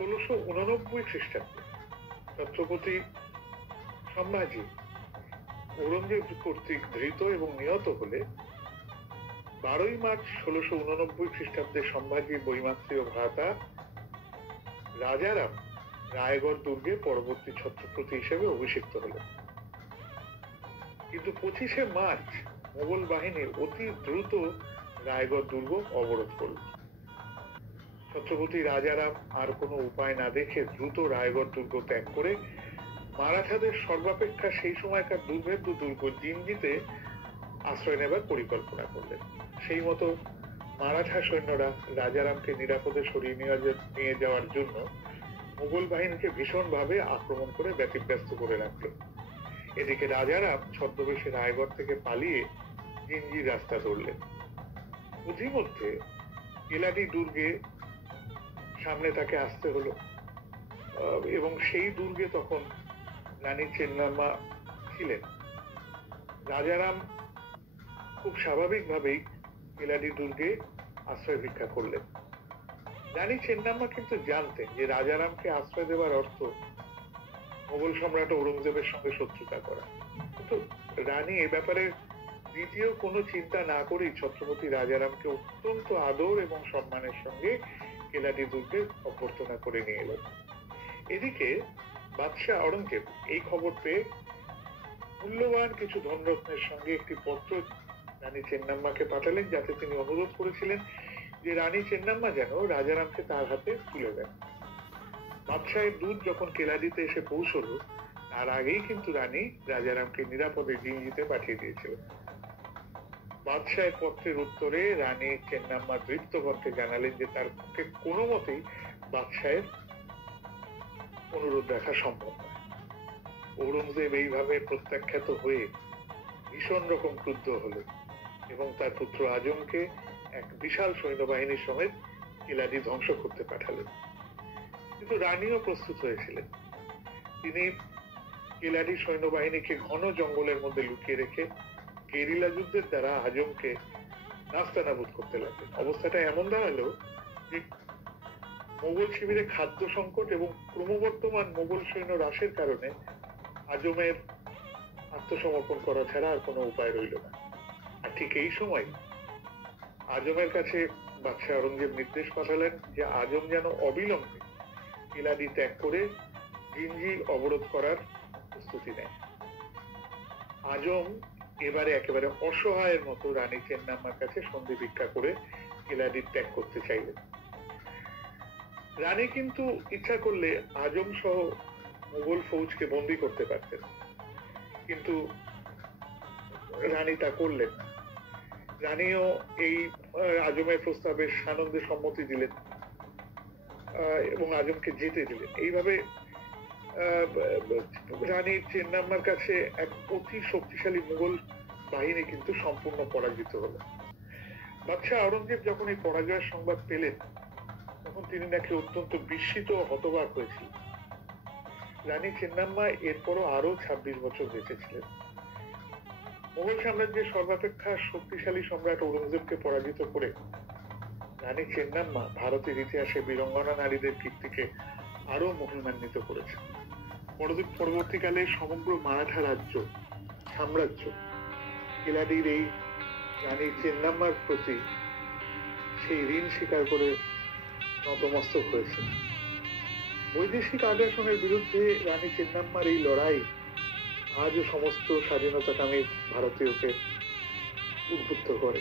1689 খ্রিস্টাব্দে ছত্রপতি সম্ভাজি ঔরঙ্গজেব কর্তৃক ধৃত এবং নিহত হলে 12ই মার্চ 1689 খ্রিস্টাব্দে সম্ভাজির বৈমাত্রীয় ভ্রাতা রাজারাম রায়গড় দুর্গে পরবর্তী ছত্রপতি হিসেবে অভিষিক্ত হলেন। কিন্তু 25শে মার্চ মোগল বাহিনী অতি দ্রুত রায়গড় দুর্গ অবরোধ করল। ছত্রপতি রাজারাম আর কোনো উপায় না দেখে দ্রুত রায়গড় দুর্গ ত্যাগ করে মারাঠাদের সর্বাপেক্ষা সেই সময়কার দুর্ভেদ্য দুর্গ জিঞ্জিতে আশ্রয় নেবার পরিকল্পনা করলেন। সেই মতো মারাঠা সৈন্যরা রাজারামকে নিরাপদে সরিয়ে নিয়ে যাওয়ার জন্য মুঘল বাহিনীকে ভীষণভাবে আক্রমণ করে ব্যতিব্যস্ত করে রাখল। এদিকে রাজারাম ছদ্মবেশে রায়গড় থেকে পালিয়ে জিঞ্জির রাস্তা ধরলেন। মধ্যে কেলাডি দুর্গে সামনে তাকে আসতে হলো এবং সেই দুর্গে তখন রানী চেন্নাম্মা ছিলেন। রাজারাম খুব স্বাভাবিকভাবেই কেলাডি দুর্গে আশ্রয় ভিক্ষা করলেন। রানী চেন্নাম্মা কিন্তু জানতেন যে রাজারামকে আশ্রয় দেওয়ার অর্থ মোগল সম্রাট ঔরঙ্গজেবের সঙ্গে শত্রুতা করা, কিন্তু রানী এ ব্যাপারে দ্বিতীয় কোনো চিন্তা না করেই ছত্রপতি রাজারামকে অত্যন্ত আদর এবং সম্মানের সঙ্গে কেলাডি দুর্গে অভ্যর্থনা করে নিয়ে এলেন। এদিকে বাদশাহ আওরঙ্গজেব এই খবর পেয়ে মূল্যবান কিছু ধনরত্নের সঙ্গে একটি পত্র রানী চেন্নাম্মাকে পাঠালেন, যাতে তিনি অনুরোধ করেছিলেন যে রানী চেন্নাম্মা যেন রাজারামকে তার হাতে তুলে দেন। বাদশাহের দূত যখন কেলাডিতে এসে পৌঁছলো তার আগেই কিন্তু রানী রাজারামকে নিরাপদে জিঞ্জিতে পাঠিয়ে দিয়েছিলেন। বাদশাহের পত্রের উত্তরে রানী চেন্নাম্মা দৃপ্তকণ্ঠে জানালেন যে তার পক্ষে কোনো মতেই বাদশাহের অনুরোধ রাখা সম্ভব নয়। ঔরঙ্গজেব এইভাবে প্রত্যাখ্যাত হয়ে ভীষণ রকম ক্রুদ্ধ হলেন এবং তার পুত্র আজমকে এক বিশাল সৈন্যবাহিনী সমেত কেলাডি ধ্বংস করতে পাঠালেন। কিন্তু রানীও প্রস্তুত হয়েছিলেন। তিনি কেলাডি সৈন্যবাহিনীকে ঘন জঙ্গলের মধ্যে লুকিয়ে রেখে গেরিলা যুদ্ধের দ্বারা আজমকে নাস্তানাবুদ করতে লাগলেন। অবস্থাটা এমন দাঁড়ালো যে মোগল শিবিরে খাদ্য সংকট এবং ক্রমবর্ধমান মোগল সৈন্য হ্রাসের কারণে আজমের আত্মসমর্পণ করা ছাড়া আর কোনো উপায় রইল না। আর ঠিক এই সময় আজমের কাছে বাদশাহ আওরঙ্গজেব নির্দেশ পাঠালেন যে আজম যেন অবিলম্বে কেলাডি ত্যাগ করে জিঞ্জি অবরোধ করার প্রস্তুতি নেয়। আজম এবারে একেবারে অসহায়ের মতো রানী চেন্নাম্মার কাছে সন্ধি ভিক্ষা করে কেলাডি ত্যাগ করতে চাইলেন। রানী কিন্তু ইচ্ছা করলে আজম সহ মুঘল ফৌজকে বন্দী করতে পারতেন, কিন্তু রানী তা করলেন না। রানীও এই আজমের প্রস্তাবে সানন্দে সম্মতি দিলেন এবং আজমকে যেতে দিলেন। এইভাবে রানী চেন্নাম্মার কাছে এক অতি শক্তিশালী মুঘল বাহিনী কিন্তু সম্পূর্ণ পরাজিত হলো। বাদশাহ আওরঙ্গজেব যখন এই পরাজয়ের সংবাদ পেলেন তখন তিনি নাকি অত্যন্ত বিস্মিত ও হতবাক হয়েছিলেন। রানী চেন্নাম্মা এরপরও আরো 26 বছর বেঁচেছিলেন। মুঘল সাম্রাজ্যের সর্বাপেক্ষা শক্তিশালী সম্রাট ঔরঙ্গজেবকে পরাজিত করে রানী চেন্নাম্মা ভারতের ইতিহাসে বীরাঙ্গনা নারীদের কীর্তিকে আরো মহিমান্বিত করেছেন। পরবর্তীকালে সমগ্র মারাঠা সাম্রাজ্য কেলাডির এই রানী চেন্নাম্মার প্রতি সেই ঋণ স্বীকার করে নতমস্তক হয়েছে। বৈদেশিক আগ্রাসনের বিরুদ্ধে রানী চেন্নাম্মার এই লড়াই আজও সমস্ত স্বাধীনতাকামী ভারতীয়কে উদ্বুদ্ধ করে।